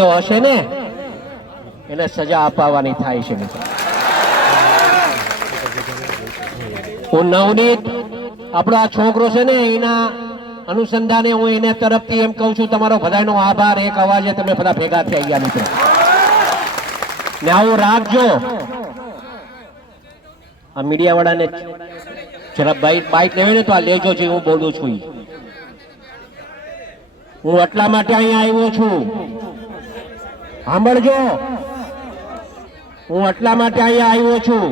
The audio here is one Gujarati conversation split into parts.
હશે ને? એને સજા અપાવવાની થાય છે હું નવનીત, આપણો આ છોકરો છે ને, એના અનુસંધાને હું એને તરફથી એમ કહું છું, તમારો બધાનો આભાર, એક અવાજે તમે બધા ભેગા થઈ ગયા મિત્રો. ને આવું રાખજો. આ મીડિયા વાળાને જરા બાઈક બાઈક લેવે ને તો આ લેજો જે હું બોલું છું હું એટલા માટે અહીંયા આવ્યો છું. સાંભળજો. હું એટલા માટે અહીંયા આવ્યો છું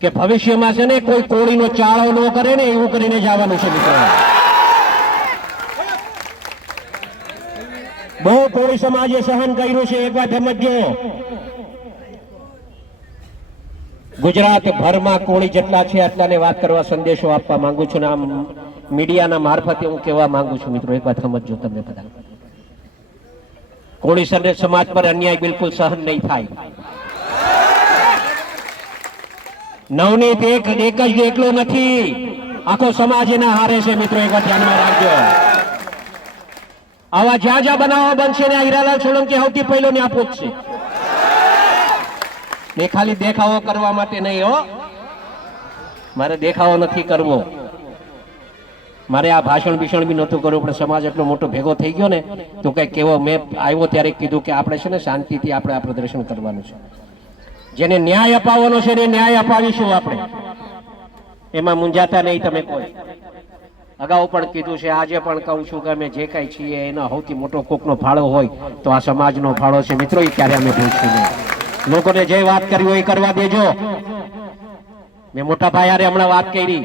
કે ભવિષ્યમાં છે ને કોઈ કોળીનો ચાળો ન કરે ને એવું કરીને જવાનું છે મિત્રો. બહુ કોળી સમાજે સહન કર્યું છે, એક વાત સમજજો. ગુજરાત ભરમાં કોળી જેટલા છે, આટલાને વાત કરવા સંદેશો આપવા માંગુ છું ને આમ મીડિયાના મારફતે હું કહેવા માંગુ છું મિત્રો, એક વાત સમજજો તમે બધા કોળી સમાજ પર અન્યાય બિલકુલ સહન નહીં થાય. નવનીત એક એક જ એકલો નથી. આખો સમાજ એના હારે છે, મિત્રો, એક ધ્યાનમાં રાખજો. આવા જ્યાં જ્યાં બનાવો બનશે ને હીરાલાલ સોલંકી સૌથી પહેલો ને આપો જ છે ખાલી દેખાવો કરવા માટે નહીં, હો. મારે દેખાવો નથી કરવો. મારે આ ભાષણ ભીષણ બી નહોતું કરવું પણ સમાજ એટલો મોટો ભેગો થઈ ગયો ને, તો કઈ કેવો મેં આવ્યો ત્યારે કીધું કે આપણે છે ને શાંતિથી આપણે આ પ્રદર્શન કરવાનું છે. જેને ન્યાય અપાવવાનો છે એને ન્યાય અપાવીશું આપણે. એમાં મૂંઝાતા નહીં તમે કોઈ. અગાઉ પણ કીધું છે, આજે પણ કહું છું કે અમે જે કાંઈ છીએ, એનો સૌથી મોટો કોકનો ફાળો હોય તો આ સમાજનો ફાળો છે. મિત્રો, એ ક્યારે અમે ભૂલશું નહીં. લોકોને જે વાત કરી હોય એ કરવા દેજો. મેં મોટા ભાઈ હારે હમણાં વાત કરી.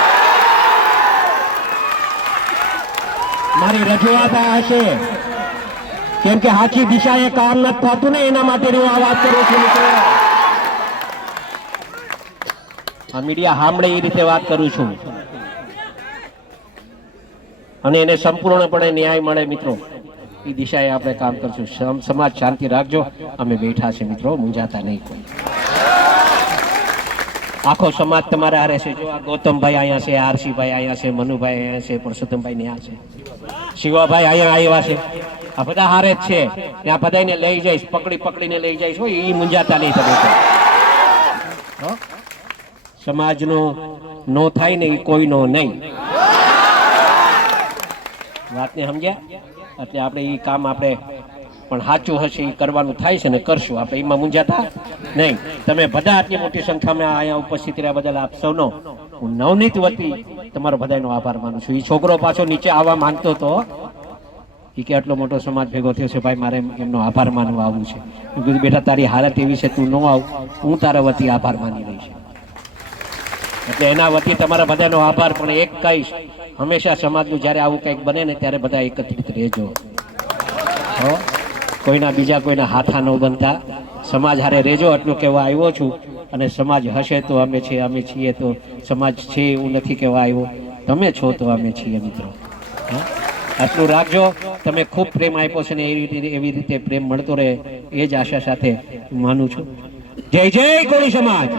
મારી રજૂઆત આ હશે. કેમ કે સાચી દિશા એ કામ નથી થતું ને એના માટે હું આ વાત કરું છું મીડિયા સાંભળે એ રીતે વાત કરું છું. અને એને સંપૂર્ણપણે ન્યાય મળે, મિત્રો. એ દિશાએ આપણે કામ કરશું. સમ- સમાજ શાંતિ રાખજો. અમે બેઠા છે મિત્રો. મૂંઝાતા નહીં કોઈ. આખો સમાજ તમારે હારે છે. જો આ ગૌતમભાઈ અહીંયા છે, આરસીભાઈ અહીંયા છે, મનુભાઈ અહીંયા છે, પરસોત્તમભાઈ ત્યાં છે. શિવાભાઈ અહીંયા આવ્યા છે. આ બધા હારે જ છે. ને આ બધાને લઈ જઈશ, પકડી પકડીને લઈ જઈશ હોય એ મુંજાતા નહીં તમે. સમાજનો નો થાય ને એ કોઈનો નહીં. વાતને સમજ્યા? એટલે આપણે એ કામ આપણે પણ સાચું હશે એ કરવાનું થાય છે ને કરશું. આપણે એમાં મૂંઝાતા નહીં. તમે બધા આટલી મોટી સંખ્યામાં અહીંયા ઉપસ્થિત રહ્યા બદલ આપ સૌનો હું નવનીત વતી તમારો બધાનો આભાર માનું છું. એ છોકરો પાછો નીચે આવવા માંગતો હતો એ કે આટલો મોટો સમાજ ભેગો થયો છે, ભાઈ, મારે એમનો આભાર માનવા આવવું છે. મેં કીધું, બેટા, તારી હાલત એવી છે, તું ન આવ. હું તારા વતી આભાર માની રહીશ એટલે એના વતી તમારા બધાનો આભાર, પણ એક કહીશ, હંમેશા સમાજનું જ્યારે આવું કંઈક બને ને ત્યારે બધા એકત્રિત રહેજો. હો? કોઈના બીજા કોઈના હાથા ન બનતા. સમાજ હારે રહેજો એટલું કહેવા આવ્યો છું. અને સમાજ હશે તો અમે છીએ અમે છીએ તો સમાજ છે એવું નથી કહેવા આવ્યો. તમે છો તો અમે છીએ મિત્રો? આટલું રાખજો. તમે ખૂબ પ્રેમ આપ્યો છે ને એવી રીતે એવી રીતે પ્રેમ મળતો રહે. એ જ આશા સાથે માનું છું. જય જય કોળી સમાજ.